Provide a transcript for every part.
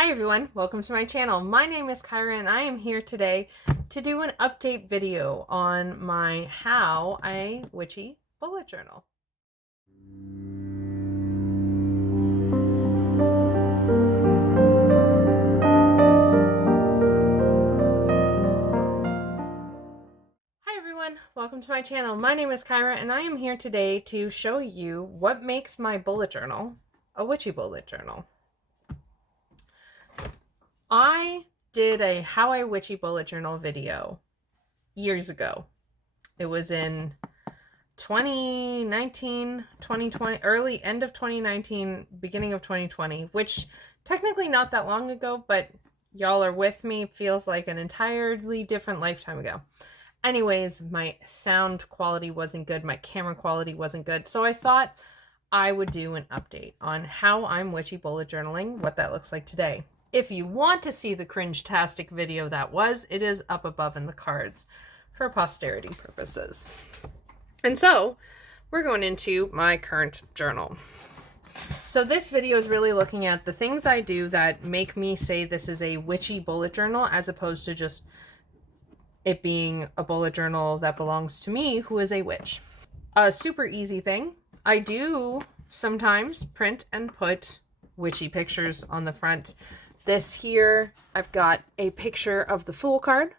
Hi everyone, welcome to my channel. My name is Kyra and I am here today to do an update video on my How I Witchy Bullet Journal. Hi everyone, welcome to my channel. My name is Kyra and I am here today to show you what makes my bullet journal a witchy bullet journal. I did a How I Witchy Bullet Journal video years ago. It was in 2019, 2020, early end of 2019, beginning of 2020, which technically not that long ago, but y'all are with me. Feels like an entirely different lifetime ago. Anyways, my sound quality wasn't good. My camera quality wasn't good. So I thought I would do an update on how I'm witchy bullet journaling, what that looks like today. If you want to see the cringe-tastic video that was, it is up above in the cards for posterity purposes. And so we're going into my current journal. So this video is really looking at the things I do that make me say this is a witchy bullet journal, as opposed to just it being a bullet journal that belongs to me, who is a witch. A super easy thing. I do sometimes print and put witchy pictures on the front. This here, I've got a picture of the Fool card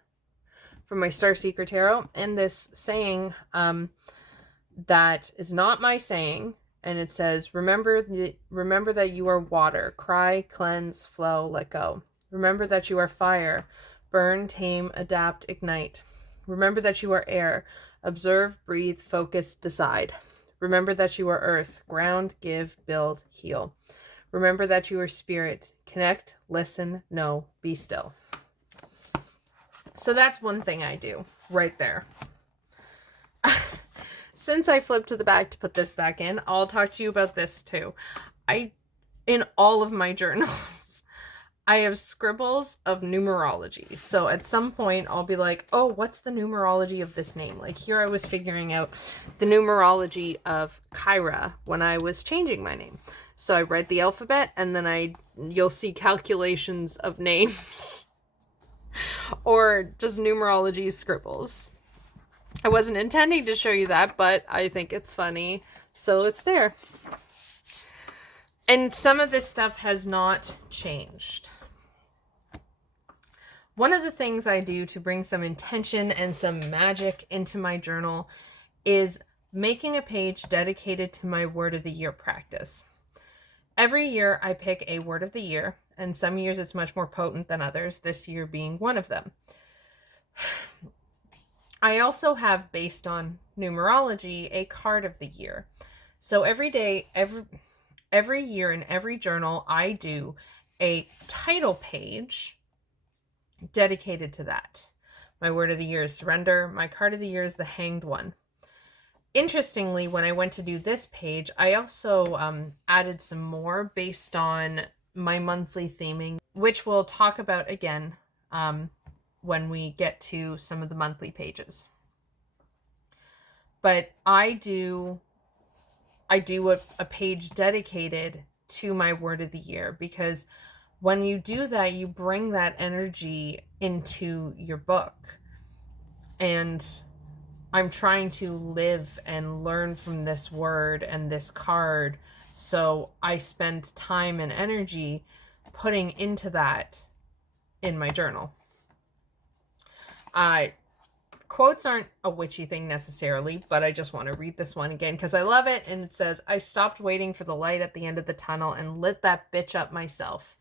from my Starseeker Tarot, and this saying that is not my saying, and it says, remember that you are water, cry, cleanse, flow, let go. Remember that you are fire, burn, tame, adapt, ignite. Remember that you are air, observe, breathe, focus, decide. Remember that you are earth, ground, give, build, heal. Remember that you are spirit, connect, listen, know, be still. So that's one thing I do right there. Since I flipped to the back to put this back in, I'll talk to you about this too. In all of my journals, I have scribbles of numerology. So at some point I'll be like, oh, what's the numerology of this name? Like here I was figuring out the numerology of Kyra when I was changing my name. So I read the alphabet, and then you'll see calculations of names or just numerology scribbles. I wasn't intending to show you that, but I think it's funny, so it's there. And some of this stuff has not changed. One of the things I do to bring some intention and some magic into my journal is making a page dedicated to my word of the year practice. Every year I pick a word of the year, and some years it's much more potent than others, this year being one of them. I also have, based on numerology, a card of the year. So every day, every year in every journal, I do a title page dedicated to that. My word of the year is surrender. My card of the year is the Hanged One. Interestingly, when I went to do this page, I also added some more based on my monthly theming, which we'll talk about again when we get to some of the monthly pages. But I do a page dedicated to my word of the year, because when you do that, you bring that energy into your book. And I'm trying to live and learn from this word and this card, so I spend time and energy putting into that in my journal. Quotes aren't a witchy thing necessarily, but I just want to read this one again because I love it. And it says, I stopped waiting for the light at the end of the tunnel and lit that bitch up myself.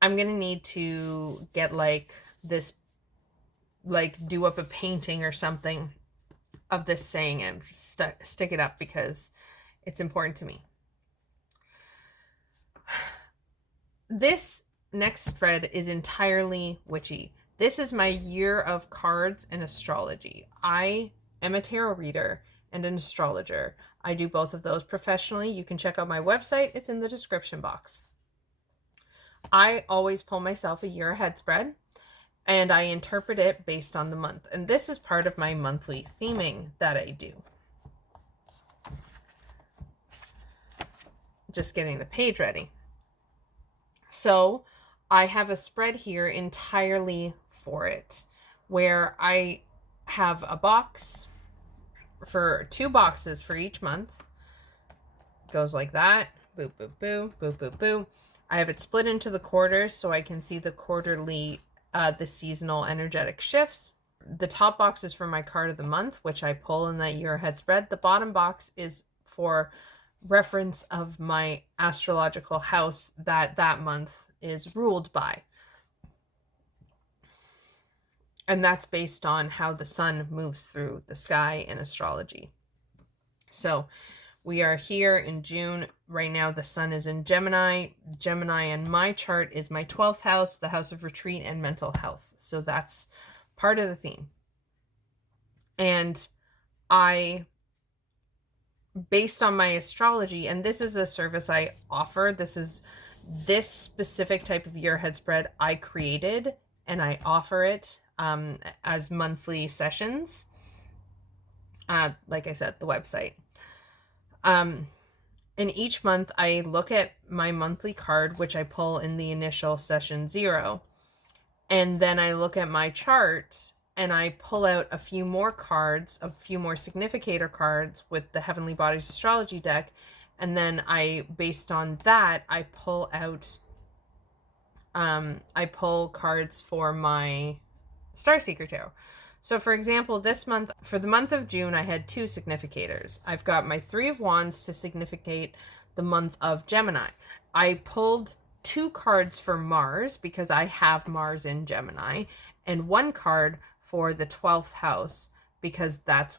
I'm going to need to get do up a painting or something of this saying and stick it up because it's important to me. This next spread is entirely witchy. This is my year of cards and astrology. I am a tarot reader and an astrologer. I do both of those professionally. You can check out my website. It's in the description box. I always pull myself a year ahead spread, and I interpret it based on the month. And this is part of my monthly theming that I do. Just getting the page ready. So I have a spread here entirely for it, where I have a box for 2 boxes for each month. Goes like that. Boop, boop, boop, boop, boop, boop. I have it split into the quarters so I can see the quarterly, the seasonal energetic shifts. The top box is for my card of the month, which I pull in that year ahead spread. The bottom box is for reference of my astrological house that month is ruled by. And that's based on how the sun moves through the sky in astrology. So we are here in June. Right now, the sun is in Gemini. Gemini in my chart is my 12th house, the house of retreat and mental health. So that's part of the theme. And based on my astrology, and this is a service I offer, this specific type of year ahead spread I created, and I offer it as monthly sessions. Like I said, the website. In each month, I look at my monthly card, which I pull in the initial session 0. And then I look at my chart and I pull out a few more cards, a few more significator cards with the Heavenly Bodies Astrology deck. And then based on that, I pull out, I pull cards for my Starseeker Tarot. So for example, this month, for the month of June, I had 2 significators. I've got my 3 of Wands to significate the month of Gemini. I pulled 2 cards for Mars because I have Mars in Gemini, and 1 card for the 12th house because that's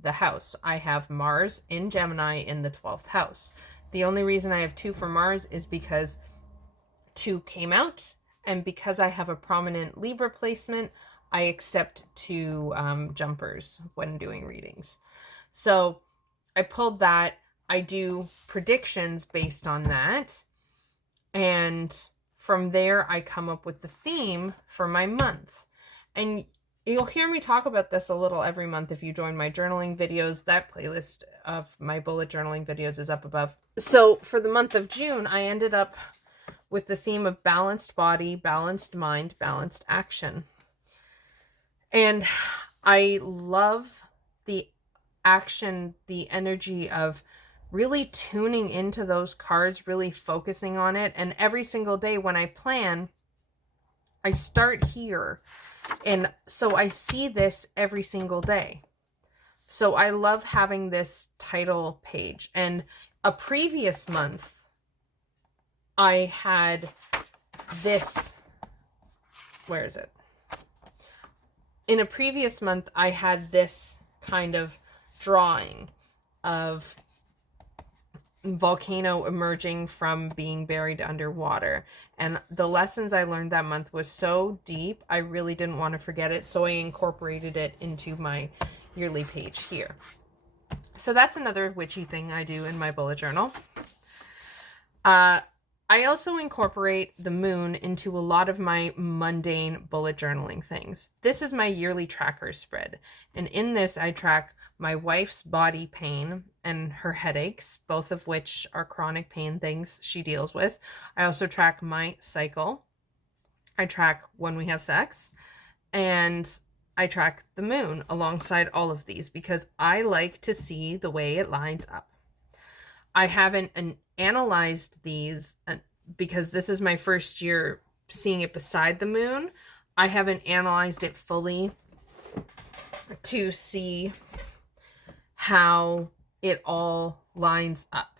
the house. I have Mars in Gemini in the 12th house. The only reason I have 2 for Mars is because 2 came out, and because I have a prominent Libra placement, I accept 2 jumpers when doing readings. So I pulled that. I do predictions based on that. And from there, I come up with the theme for my month. And you'll hear me talk about this a little every month if you join my journaling videos. That playlist of my bullet journaling videos is up above. So for the month of June, I ended up with the theme of balanced body, balanced mind, balanced action. And I love the action, the energy of really tuning into those cards, really focusing on it. And every single day when I plan, I start here. And so I see this every single day. So I love having this title page. And a previous month, I had this, where is it? In a previous month, I had this kind of drawing of volcano emerging from being buried underwater. And the lessons I learned that month was so deep, I really didn't want to forget it. So I incorporated it into my yearly page here. So that's another witchy thing I do in my bullet journal. I also incorporate the moon into a lot of my mundane bullet journaling things. This is my yearly tracker spread. And in this, I track my wife's body pain and her headaches, both of which are chronic pain things she deals with. I also track my cycle. I track when we have sex. And I track the moon alongside all of these because I like to see the way it lines up. I haven't analyzed these because this is my first year seeing it beside the moon. I haven't analyzed it fully to see how it all lines up,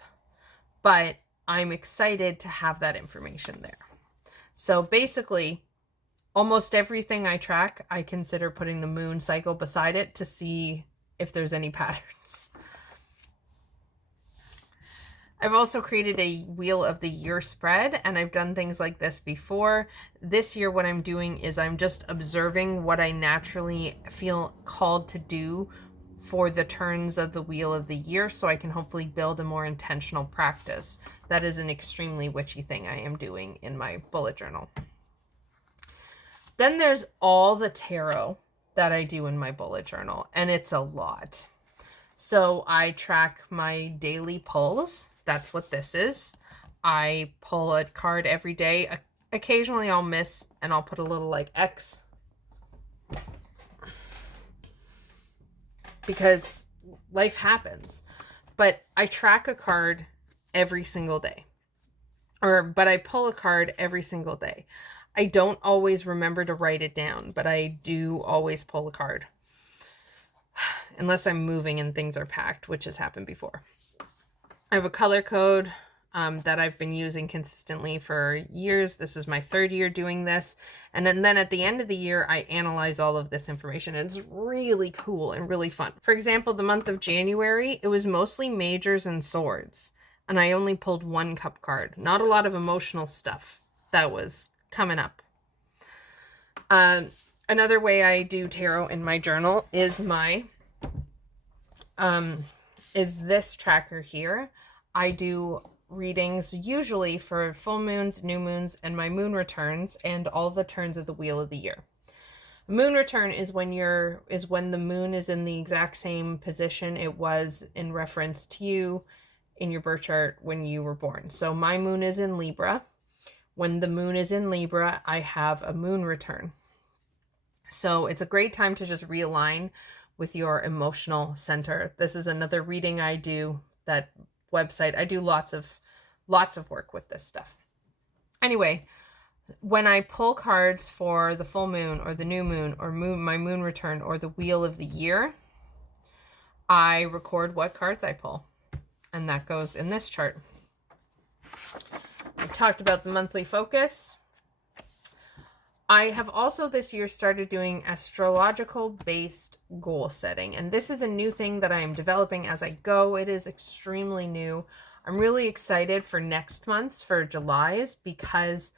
but I'm excited to have that information there. So basically, almost everything I track, I consider putting the moon cycle beside it to see if there's any patterns. I've also created a wheel of the year spread, and I've done things like this before. This year, what I'm doing is I'm just observing what I naturally feel called to do for the turns of the wheel of the year, so I can hopefully build a more intentional practice. That is an extremely witchy thing I am doing in my bullet journal. Then there's all the tarot that I do in my bullet journal, and it's a lot. So I track my daily pulls. That's what this is. I pull a card every day. Occasionally I'll miss and I'll put a little like X because life happens. But I track a card every single day. But I pull a card every single day. I don't always remember to write it down, but I do always pull a card. Unless I'm moving and things are packed, which has happened before. I have a color code that I've been using consistently for years. This is my 3rd year doing this. And then at the end of the year, I analyze all of this information. It's really cool and really fun. For example, the month of January, it was mostly majors and swords. And I only pulled 1 cup card. Not a lot of emotional stuff that was coming up. Another way I do tarot in my journal is this tracker here. I do readings usually for full moons, new moons, and my moon returns, and all the turns of the wheel of the year. Moon return is when the moon is in the exact same position it was in reference to you in your birth chart when you were born. So my moon is in Libra. When the moon is in Libra, I have a moon return. So it's a great time to just realign with your emotional center. This is another reading I do, that website. I do lots of work with this stuff. Anyway, when I pull cards for the full moon or the new moon or my moon return or the wheel of the year, I record what cards I pull. And that goes in this chart. I've talked about the monthly focus. I have also this year started doing astrological based goal setting. And this is a new thing that I am developing as I go. It is extremely new. I'm really excited for next month's, for July's, because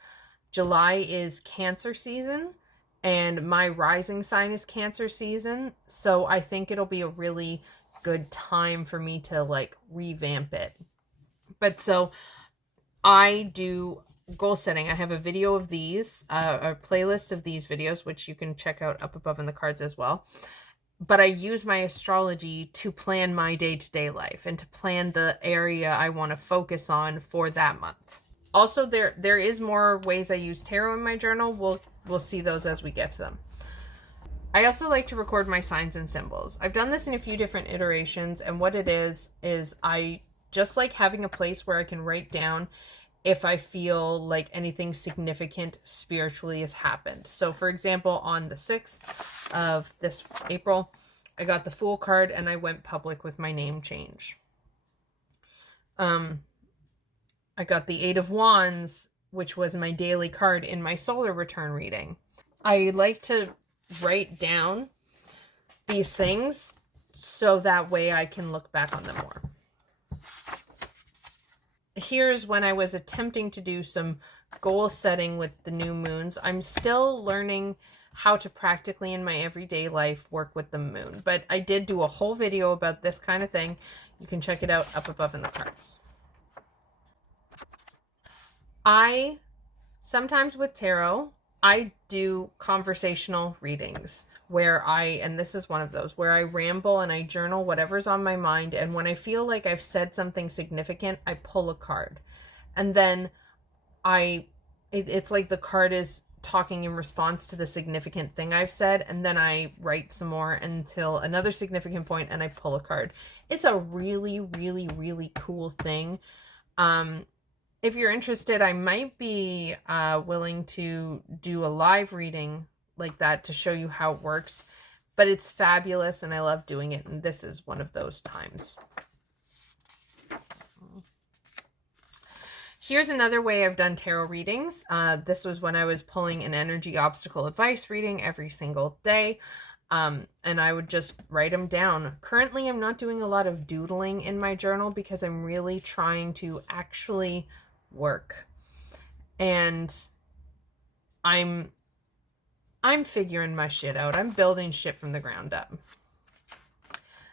July is Cancer season and my rising sign is Cancer season. So I think it'll be a really good time for me to like revamp it. But so I do goal setting. I have a video of these, a playlist of these videos, which you can check out up above in the cards as well. But I use my astrology to plan my day-to-day life and to plan the area I want to focus on for that month. Also, there is more ways I use tarot in my journal. We'll see those as we get to them. I also like to record my signs and symbols. I've done this in a few different iterations, and what it is I just like having a place where I can write down if I feel like anything significant spiritually has happened. So for example, on the 6th of this April, I got the Fool card and I went public with my name change. I got the 8 of Wands, which was my daily card in my solar return reading. I like to write down these things so that way I can look back on them more. Here's when I was attempting to do some goal setting with the new moons. I'm still learning how to practically in my everyday life work with the moon, but I did do a whole video about this kind of thing. You can check it out up above in the cards. I sometimes with tarot, I do conversational readings where and this is one of those, where I ramble and I journal whatever's on my mind. And when I feel like I've said something significant, I pull a card. And then it's like the card is talking in response to the significant thing I've said. And then I write some more until another significant point and I pull a card. It's a really, really, really cool thing. If you're interested, I might be willing to do a live reading like that to show you how it works, but it's fabulous and I love doing it, and this is one of those times. Here's another way I've done tarot readings. This was when I was pulling an energy obstacle advice reading every single day, and I would just write them down. Currently, I'm not doing a lot of doodling in my journal because I'm really trying to actually work, and I'm figuring my shit out. I'm building shit from the ground up.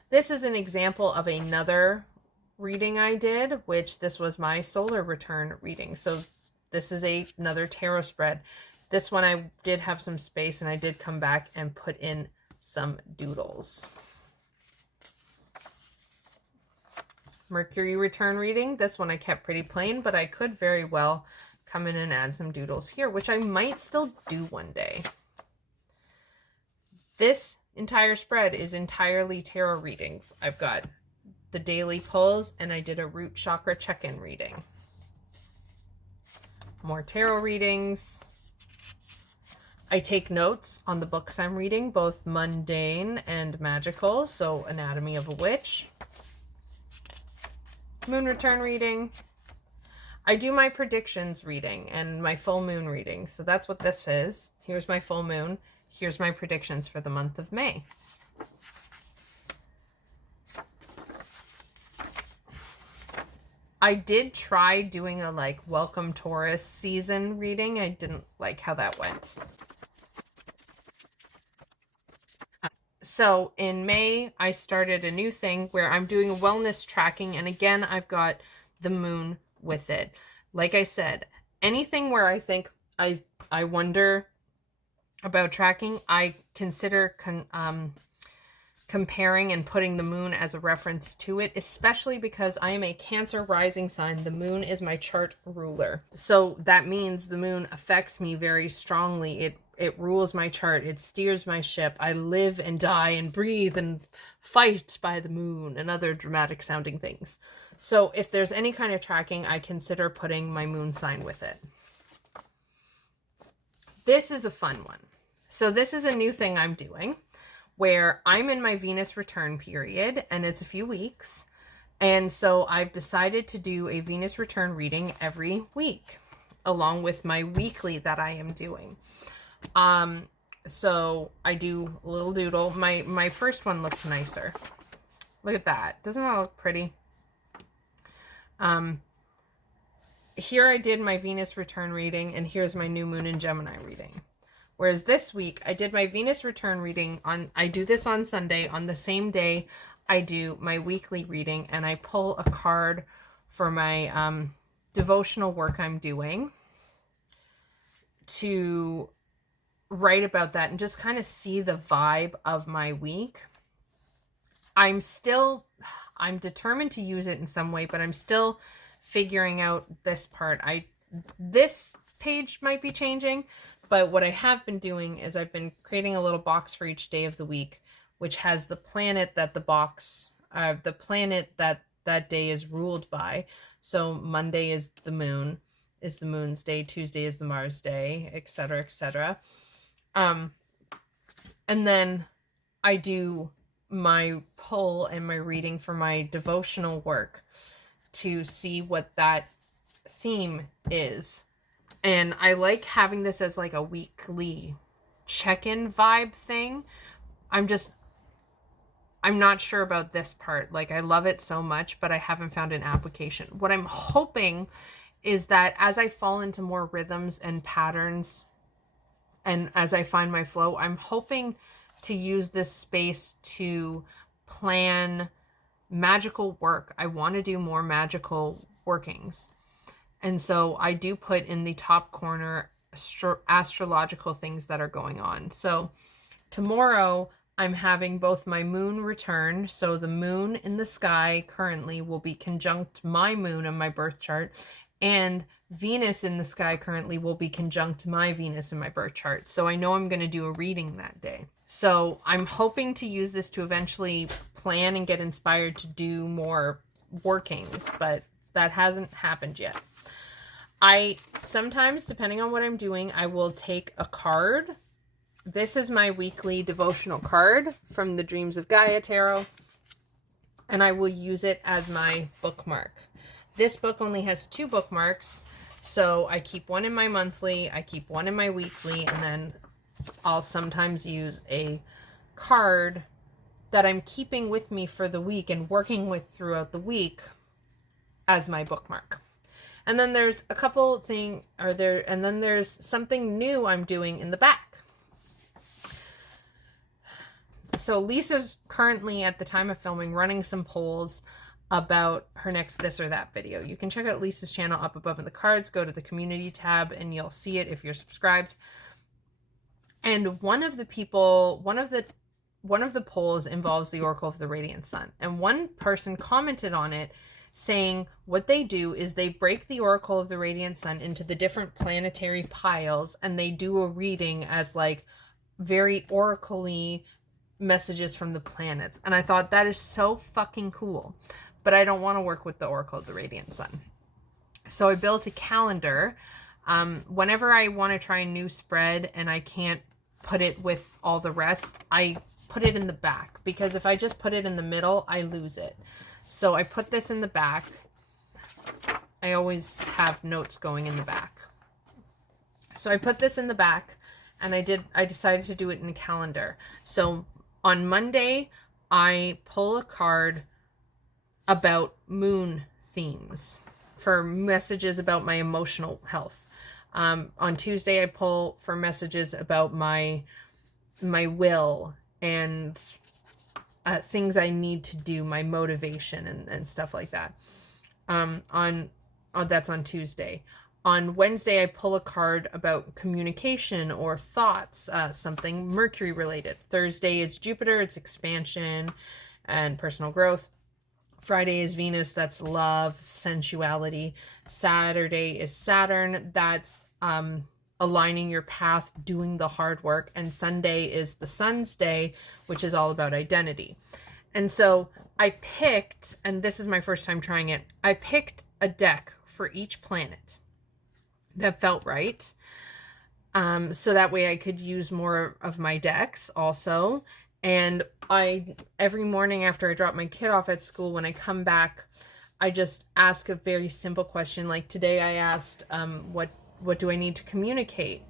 This is an example of another reading I did, which this was my solar return reading. So this is another tarot spread. This one I did have some space and I did come back and put in some doodles. Mercury return reading. This one I kept pretty plain, but I could very well come in and add some doodles here, which I might still do one day. This entire spread is entirely tarot readings. I've got the daily pulls, and I did a root chakra check-in reading. More tarot readings. I take notes on the books I'm reading, both mundane and magical. So Anatomy of a Witch. Moon return reading. I do my predictions reading and my full moon reading. So that's what this is. Here's my full moon. Here's my predictions for the month of May. I did try doing a like welcome Taurus season reading. I didn't like how that went. So in May, I started a new thing where I'm doing wellness tracking. And again, I've got the moon with it. Like I said, anything where I think I wonder about tracking, I consider comparing and putting the moon as a reference to it, especially because I am a Cancer rising sign. The moon is my chart ruler. So that means the moon affects me very strongly. It rules my chart. It steers my ship. I live and die and breathe and fight by the moon and other dramatic sounding things. So if there's any kind of tracking, I consider putting my moon sign with it. This is a fun one. So this is a new thing I'm doing where I'm in my Venus return period, and it's a few weeks. And so I've decided to do a Venus return reading every week along with my weekly that I am doing. So I do a little doodle. My first one looked nicer. Look at that. Doesn't that look pretty? Here I did my Venus return reading, and here's my new moon in Gemini reading. Whereas this week I did my Venus return reading I do this on Sunday. On the same day I do my weekly reading, and I pull a card for my devotional work I'm doing to write about that and just kind of see the vibe of my week. I'm determined to use it in some way, but I'm still figuring out this part. This page might be changing, but what I have been doing is I've been creating a little box for each day of the week, which has the planet that the planet that day is ruled by. So Monday is the moon's day, Tuesday is the Mars day, etc., etc. And then I do my pull and my reading for my devotional work to see what that theme is. And I like having this as like a weekly check-in vibe thing. I'm not sure about this part. Like, I love it so much, but I haven't found an application. What I'm hoping is that as I fall into more rhythms and patterns, and as I find my flow, I'm hoping to use this space to plan magical work. I want to do more magical workings. And so I do put in the top corner astrological things that are going on. So tomorrow I'm having both my moon return. So the moon in the sky currently will be conjunct my moon in my birth chart, and Venus in the sky currently will be conjunct my Venus in my birth chart. So I know I'm going to do a reading that day. So I'm hoping to use this to eventually plan and get inspired to do more workings, but that hasn't happened yet. I sometimes, depending on what I'm doing, I will take a card. This is my weekly devotional card from the Dreams of Gaia Tarot, and I will use it as my bookmark. This book only has 2 bookmarks, so I keep one in my monthly, I keep one in my weekly, and then I'll sometimes use a card that I'm keeping with me for the week and working with throughout the week as my bookmark. And then there's a couple things, and then there's something new I'm doing in the back. So Lisa's currently, at the time of filming, running some polls about her next this or that video. You can check out Lisa's channel up above in the cards. Go to the community tab and you'll see it if you're subscribed. And one of the polls involves the Oracle of the Radiant Sun. And one person commented on it saying what they do is they break the Oracle of the Radiant Sun into the different planetary piles, and they do a reading as like very oracle-y messages from the planets. And I thought that is so fucking cool. But I don't want to work with the Oracle of the Radiant Sun. So I built a calendar. Whenever I want to try a new spread and I can't put it with all the rest, I put it in the back, because if I just put it in the middle, I lose it. So I put this in the back. I always have notes going in the back. So I put this in the back, and I decided to do it in a calendar. So on Monday, I pull a card about moon themes for messages about my emotional health. On Tuesday, I pull for messages about my will and things I need to do, my motivation and stuff like that. That's on Tuesday. On Wednesday, I pull a card about communication or thoughts, something Mercury related. Thursday is Jupiter, it's expansion and personal growth. Friday is Venus, that's love, sensuality. Saturday is Saturn, that's aligning your path, doing the hard work. And Sunday is the Sun's day, which is all about identity. And so I picked, and this is my first time trying it, I picked a deck for each planet that felt right. So that way I could use more of my decks also. And every morning after I drop my kid off at school, when I come back, I just ask a very simple question. Like today I asked, what do I need to communicate?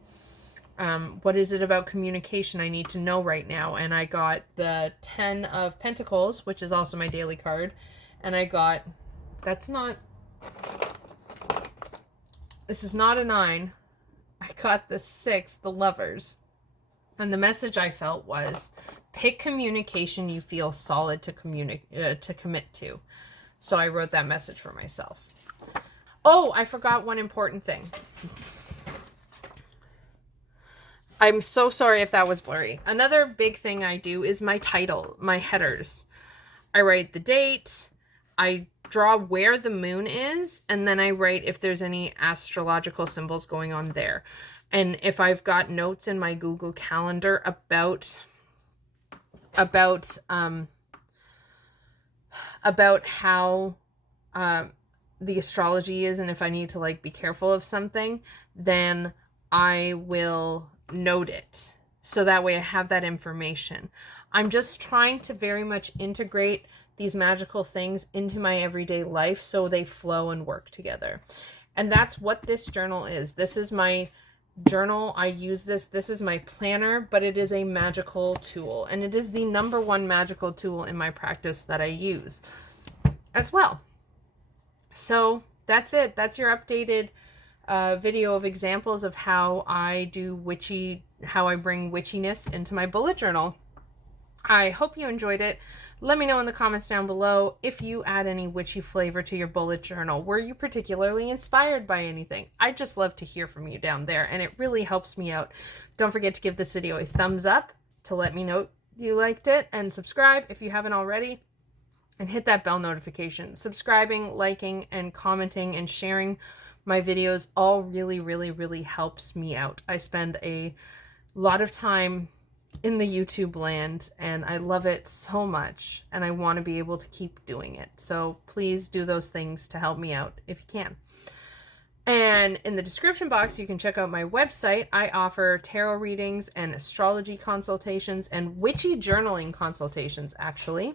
What is it about communication I need to know right now? And I got the 10 of Pentacles, which is also my daily card. And I got, this is not a 9. I got the 6, the Lovers. And the message I felt was, pick communication you feel solid to commit to. So I wrote that message for myself. Oh, I forgot one important thing. I'm so sorry if that was blurry. Another big thing I do is my title, my headers. I write the date, I draw where the moon is, and then I write if there's any astrological symbols going on there. And if I've got notes in my Google Calendar about how the astrology is, and if I need to like be careful of something, then I will note it. So that way I have that information. I'm just trying to very much integrate these magical things into my everyday life so they flow and work together. And that's what this journal is. This is my journal. I use this. This is my planner, but it is a magical tool. And it is the #1 magical tool in my practice that I use as well. So that's it. That's your updated video of examples of how I do how I bring witchiness into my bullet journal. I hope you enjoyed it. Let me know in the comments down below if you add any witchy flavor to your bullet journal. Were you particularly inspired by anything? I'd just love to hear from you down there, and it really helps me out. Don't forget to give this video a thumbs up to let me know you liked it, and subscribe if you haven't already, and hit that bell notification. Subscribing, liking, and commenting and sharing my videos all really, really, really helps me out. I spend a lot of time in the YouTube land, and I love it so much, and I want to be able to keep doing it. So please do those things to help me out if you can. And in the description box, you can check out my website. I offer tarot readings and astrology consultations and witchy journaling consultations, actually,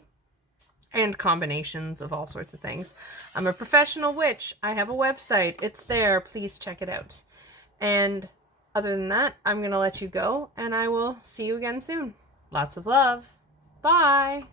and combinations of all sorts of things. I'm a professional witch. I have a website. It's there. Please check it out. And other than that, I'm going to let you go, and I will see you again soon. Lots of love. Bye.